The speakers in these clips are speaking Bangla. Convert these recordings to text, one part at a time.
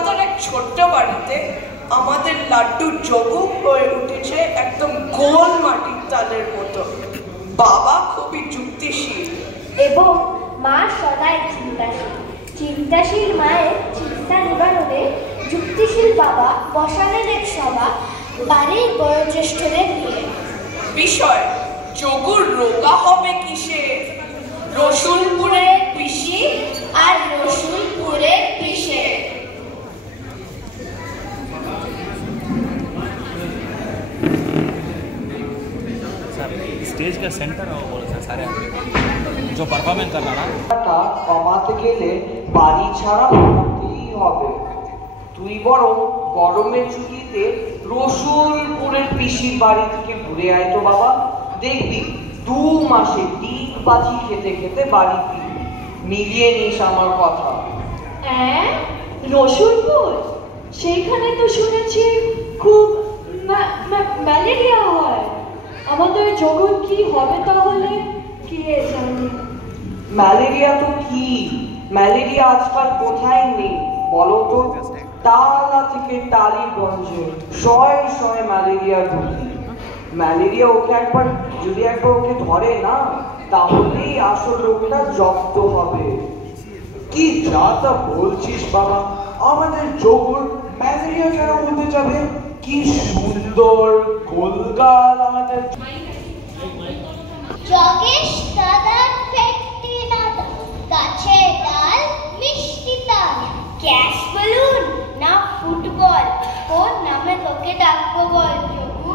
কলকাতার এক ছোট্ট বাড়িতে আমাদের লাড্ডু যোগু হয়ে উঠেছে একদম গোল মাটির তালের মতো। বাবা খুবই যুক্তিশীল এবং মা সদাই চিন্তাশীল। চিন্তাশীল মায়ের চিন্তা নিবারণে যুক্তিশীল বাবা বসালেন এক সভা বাড়ির বয়োজ্যেষ্ঠদের নিয়ে। বিষয় যোগুর রোগা হবে কিসে? রসুলপুরের পিসি আর রসুলপুরের পিসে। स्टेज का सेंटर है वो बोल रहे सारे जो परफॉर्मेंस करना ना কমাতে গেলে বাড়ি ছাড়া করতেই হবে। তুই বরং গরমের ছুটিতে রসুলপুরের পিসির বাড়ি থেকে ঘুরে আয় তো বাবা, দেখবি 2 মাসে ডিগ বাজি খেতে খেতে বাড়ি ফিরবি। মিলিয়ে নিস আমার কথা। রসুলপুর? সেইখানে তো শুনেছি খুব ম্যালেরিয়া হয়। আমাদের যখন কি হবে তাহলে? কে জানে। ম্যালেরিয়া তো কি, ম্যালেরিয়া আজকাল কোথায় নেই বলো তো? তালা থেকে টালিগঞ্জে শয়ে শয়ে ম্যালেরিয়া ঢুকি। ম্যালেরিয়া যদি একবার ওকে ধরে না, তাহলেই আসল রোগটা জব্দ হবে। কি যা তা বলছিস বাবা, আমাদের যোগুর ম্যালেরিয়া কেন হতে যাবে? কি সুন্দর গোলগাল আমাদের যোগেশ দাদার পেটে দাদা, গাছে ডাল মিষ্টি তাল। গ্যাস বেলুন না ফুটবল, কোন নামে তোকে ডাকবো বল যোগু?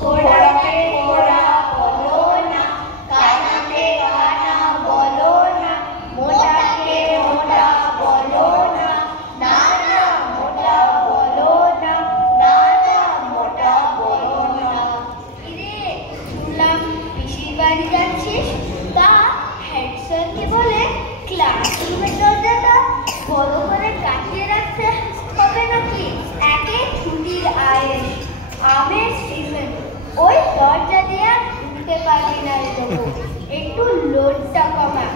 ঘোড়াকে ঘোড়া বলো না, কানাকে কানা বলো না, মোটাকে মোটা বলো না, না না মোটা বলো না, না না মোটা বলো না। কিরে শুনলাম পিসির বাড়ি যাচ্ছিস, তা হেড স্যারকে বলে ক্লাসরুমের দরজাটা বড় করে কাটিয়ে রাখতে হবে নাকি? একে ছুটির আয়েস, আমের সিজন, ওই দরজা দিয়ে ঢুকতে পারবি না রে তবু। একটু লোডটা কমা।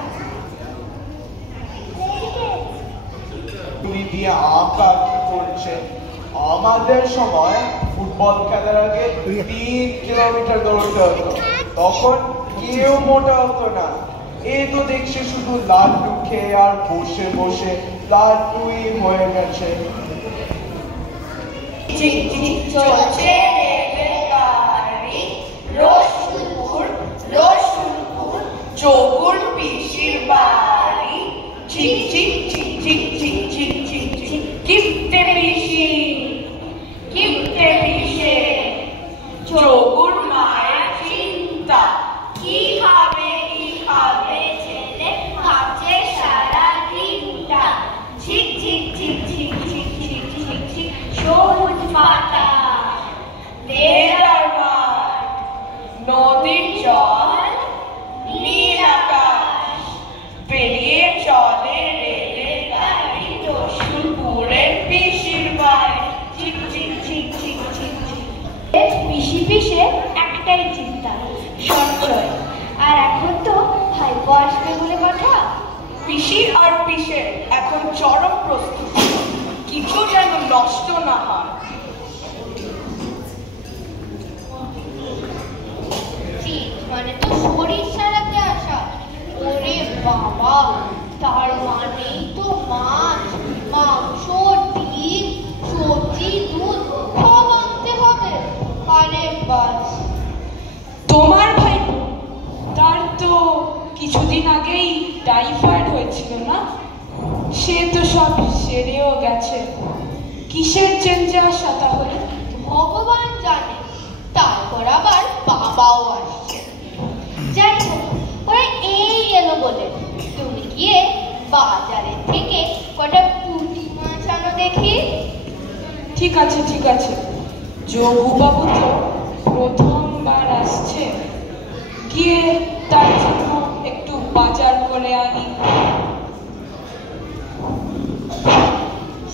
তুই দিয়ে আঁকা কি করছে? আমাদের সময় ফুটবল খেলার আগে 3 কিলোমিটার দৌড়তে হতো, তখন কেউ মোটা হতো না। এ তো দেখছি শুধু লাড্ডু খেয়ে আর বসে বসে লাড্ডুই হয়ে গেছে। চলছে গাড়ি, রসুলপুর রসুলপুর যোগুর পিসির বাড়ি। ঝিক ঝিক ঝিক ঝিক ঝিক ঝিক ঝিক ঝিক। কিপ্টে পিসি কিপ্টে পিসে, যোগুর মায়ের চিন্তা। কি খাবে ছেলে, ভাবছে সারা দিনটা। ঝিক ঝিক ঝিক ঝিক ঝিক ঝিক ঝিক ঝিক, সবুজ পাতা দেড়ার মাঠ, নদীর জল, নীল আকাশ, পেরিয়ে চলে রেলের গাড়ি, রসুলপুরের পিসির বাড়ি। ঝিক ঝিক ঝিক ঝিক ঝিক ঝিক। পিসি পিসে একটাই চিন্তা, সঞ্চয়। আর এখন তো ভাইপো আসবে বলে কথা। পিসি আর পিসের এখন চরম প্রস্তুতি, কিছু যেন নষ্ট না হয়। মানে তো শরীর সারাতে আসা। ওরে বাবা, তার মানেই তো মাছ, মাংস, ডিম, সবজি, দুধ সব আনতে হবে। আরে বাস, তোমার ভাই তার তো কিছুদিন আগেই টাইফয়েড হয়েছিল না? সে তো সব সেরেও গেছে। কিসের চেঞ্জে আসা তাহলে? ভগবান জানে। তারপর আবার বাবাও আসছে। যাই হোক, ওরা এই এলো বলে তুমি গিয়ে বাজারের থেকে কটা পুঁটি মাছ আনো দেখি। ঠিক আছে ঠিক আছে, যোগু বাবু তো প্রথমবার আসছে, গিয়ে তার জন্য একটু বাজার করে আনি।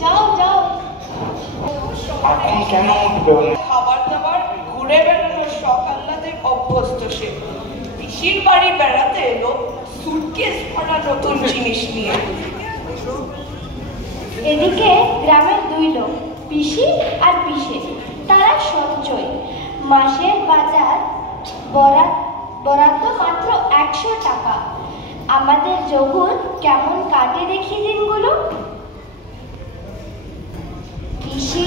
যাও যাও। এখন কেন উঠবে? খাবার দাবার ঘুরে বেড়ানোর শখ আহ্লাদে অভ্যস্ত সে। পিসির বাড়ি বেড়াতে এলো সুটকেস ভরা নতুন জিনিস নিয়ে। এদিকে গ্রামের দুই লোক, পিসি আর পিসে, তারা সঞ্চয়। মাসের বাজার বরাদ্দ মাত্র 100 টাকা। আমাদের যোগুর কেমন কাটে দেখি দিনগুলো। পিসি,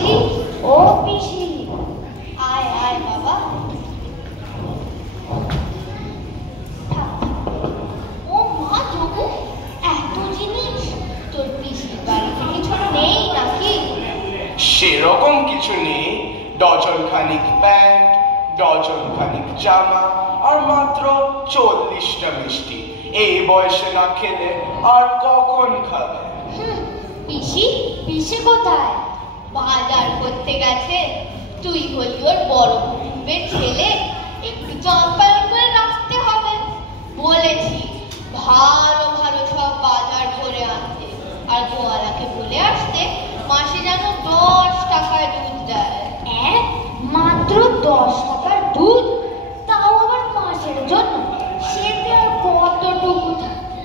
ও পিসি, আয় আয় বাবা। ও মা যোগু, এত জিনিস তোর পিসির বাড়িতে কিছু নেই নাকি? সেরকম কিছু নেই, ডজন খানিক প্যান্ট, ডজন খানিক জামা আর মাত্র 40টা মিষ্টি। এই বয়সে না খেলে আর কখন খাবে? পিসি কোথায়? বাজার করতে গেছে। তুই হলি ওর বড় কুটুম্বের ছেলে, একটু চম্পায়ন করে রাখতে হবে। বলেছি ভালো ভালো সব বাজার করে আনতে, আর গোয়ালাকে বলে আসতে মাসে যেন 10 টাকায় দুধ দেয়। মাত্র 10 টাকার দুধ, তাও আবার মাসের জন্য? সেটা আর কতটুকু থাকে?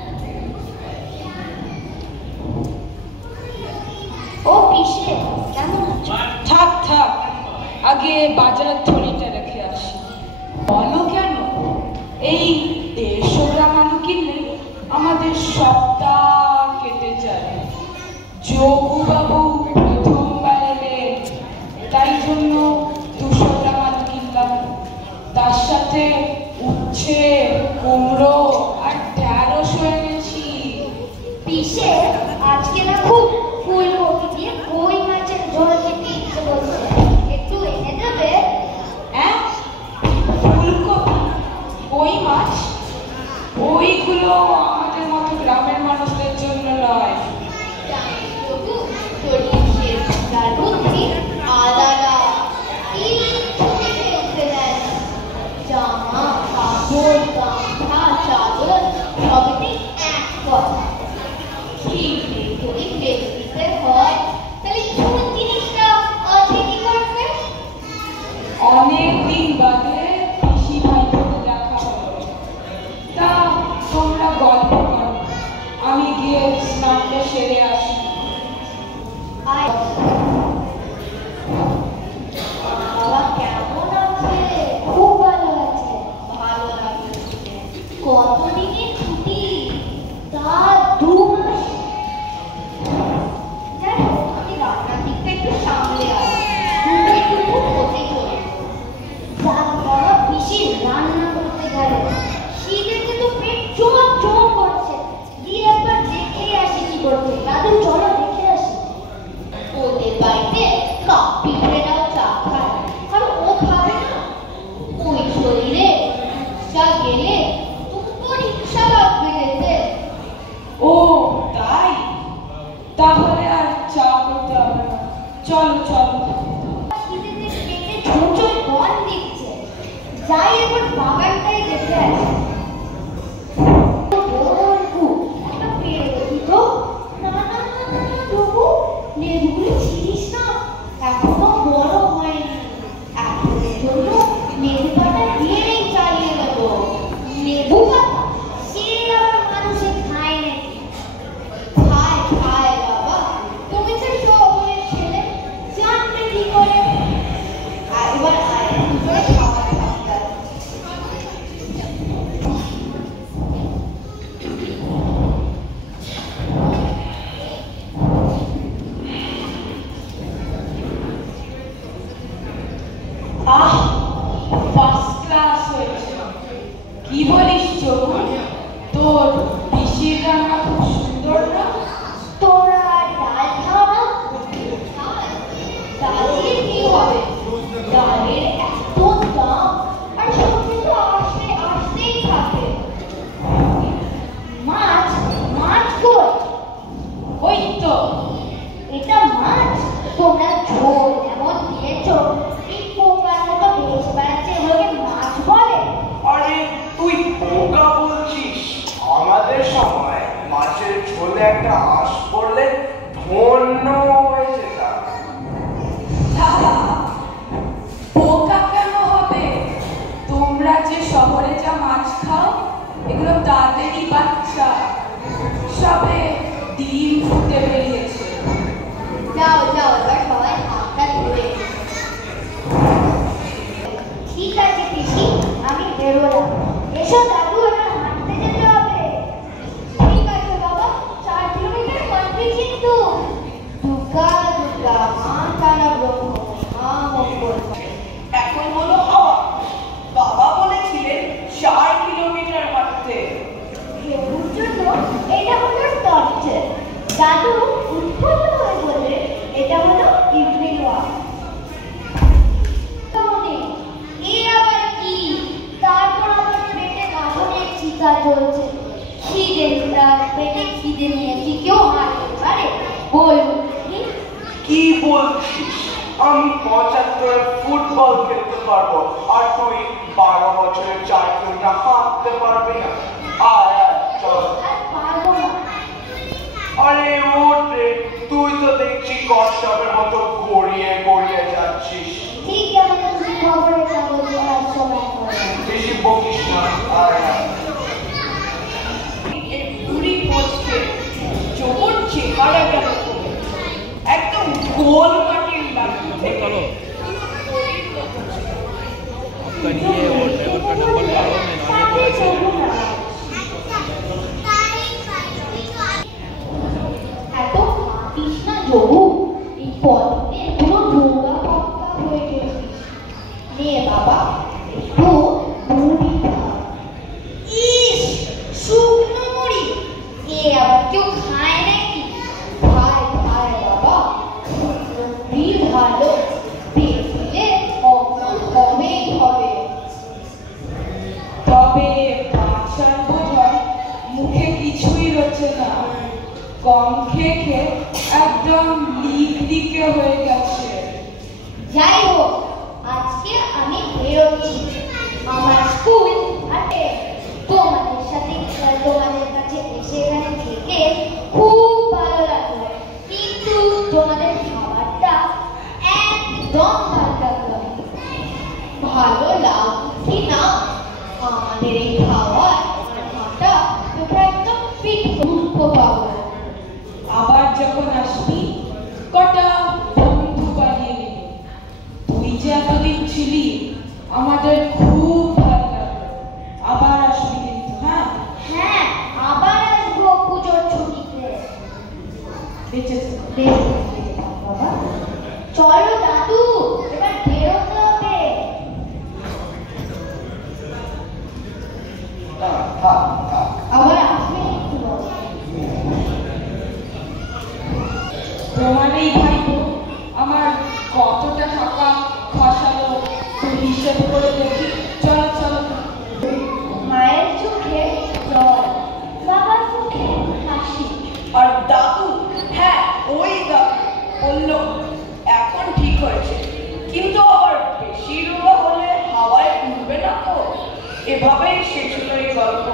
ও পিসে, কেমন আছো? থাক থাক, আগে বাজার থলিটা রেখে আসি। বলো কেন? এই 150 গ্রাম আলু কিনলে আমাদের সপ্তাহ কেটে যায়। যোগু বাবু প্রথমবার এলেন, তাই জন্য 200 গ্রাম আলু কিনলাম। তার সাথে উচ্ছে, কুমড়ো আর ঢেঁড়স এনেছি। পিসে, আজকে না খুব ফুলকপি দিয়ে কই মাছের ঝোল খেতে ইচ্ছে করছে, একটু এনে দেবে? হ্যাঁ, ফুলকপি, কই মাছ, ওইগুলো আমাদের মতো গ্রামের মানুষদের জন্য নয়। যোগু, তোর পিসের তার বুদ্ধি আলাদা, কিচ্ছু ফেলতে দেয় না। জামা কাপড় গামছা চাদর সবই এক কথা। ঠিক যদি ফেলে দিতে হয় তাহলে ছোট জিনিসটা আছে কি করবে? অনেক দিন বাদে পিসি ভাইকে দেখা হলো। তা তোমরা গল্প করো, আমি গিয়ে স্নানটা সেরে আসি। আয়। বাবা কেমন আছে? খুব ভালো আছে। ভালো লাগছে। কতদিনের ছুটি? তা 2 মাস। জানো, আমি রান্নার দিকটা একটু সামলে আসি, একটু হতে চলে। বাবা পিসি রান্না করতে গেল, শীতেতে তো পেট জোর জোর করছে। দিয়ে একবার দেখে আসি কি করতে। দাদু চলো দেখে আসি। ওদের বাড়িতে কাপ পিঁপড়েরাও চা খায়, আর ও খাবে না? ওই শরীরে রিক্সা গেলে দুটো রিক্সা লাগবে যেতে। ও তাই? তাহলে আর চা করতে হবে না। চলো চলো। শীতেতে পেটে ঝোঁঝোর বল দিচ্ছে। যাই একবার বাগানটাই দেখে আসি। বড় একটা পেয়ে দেখি তো। না না না না না বাবু, লেবুগুলো ছিড়িস না, এখনো বড় হয়নি। এখনের জন্য লেবু পাতা দিয়েই চালিয়ে দেবো। লেবু পাতা সে আবার মানুষে খায় নাকি? খায় খায় বাবা, তুমি তো শহরের ছেলে, জানবে কি করে? একবার আয়, দুপুরে খাবার খাওয়া। আহ, ফার্স্ট ক্লাস হয়েছে। কি বলিস যোগু? তোর পিসির রান্না খুব সুন্দর না? তোরা ডাল খাও না? ডাল দিয়ে কি হবে? ডালের এত দাম, আর সবজি তো আসতেই থাকে। মাছ, মাছ কই? ওই তো। এটা মাছ? তোমরা ঝোল যেমন দিয়েছো, এই পোকার মতো ভেসে বেড়াচ্ছে, এগুলোকে মাছ বলে? আরে তুই বোকা বলছিস? আমাদের সময় মাছের ঝোলে একটা আঁশ পড়লে ধন্য হয়ে যেতাম। পোকা কেন হবে? তোমরা যে শহরে যা মাছ খাও, এগুলো তাদেরই বাচ্চা। সবে ডিম ফুটে বেরিয়েছে। ছুটিতে নিয়ে কি কেউ হারতে পারে? বলুন দেখি। কি বলছিস? আমি 75 ফুটবল খেলতে পারবো আর তুই 12 বছরের 4 কিলোমিটার হাঁটতে পারবি না? আয় আয় চল। আর পারবো না। আরে ওঠ রে, তুই তো দেখছি কচ্ছপের মতো গড়িয়ে গড়িয়ে যাচ্ছিস। ঠিক যেমন তুমি খবরের কাগজে আর সময় করে। বেশি বকিস না, আয় আয়। এই বুড়ি পোস্টে জোর চেহারা কেন একদম গোল মাটির বাড়ি থেকে चलो अब करिए और ड्राइवर का नंबर लो मैं आगे तो এত কাটিস না জহু, এই পথে পুরো ঢোকা পক্কা হয়ে গেছিস। নে বাবা একটু মুড়ি খা। ইস, শুকনো মুড়ি, এ আবার কেউ খায় নাকি? খায় খায় বাবা, মুড়ি ভালো, পেট দিলে অমন হবেই হবে। তবে বাচ্চার বোধহয় মুখে কিছুই রয়েছে না, কম খেয়ে খেয়ে একদম লিকলিকে হয়ে গেছে। যাই হোক, আজকে আমি বেরোচ্ছি। আমার স্কুল আছে, তোমাদের সাথে তোমাদের কাছে এসে এখানে থেকে খুব ভালো লাগলো, কিন্তু তোমাদের খাবারটা একদম ভালো লাগলো না। ভালো লাগলো কি না, আমাদের এই খাবার খাটা তোমরা একদম পিঠ দুঃখ পাবো। আবার যখন আসবি কটা বন্ধু বানিয়ে নিবি। তুই যে এতদিন ছিলি আমাদের খুব ভালো লাগলো। আবার আসবি কিন্তু, হ্যাঁ? হ্যাঁ, আবার আসবো পুজোর ছুটিতে। বেঁচে বাবা চলো দাদু, এবার বেরোতে হবে। আবার আসবে একটু বলো। তোমার এই ভাইপো আমার কতটা টাকা খসালো তুই হিসেব করে দেখি। চলো চলো। মায়ের চোখে জল, বাবার মুখে হাসি। আর দাদু, হ্যাঁ ওই দাদু বললো এখন ঠিক হয়েছে, কিন্তু আবার বেশি রোগা হলে হাওয়ায় উঠবে না তো। এভাবেই শেষ হলো এই গল্প।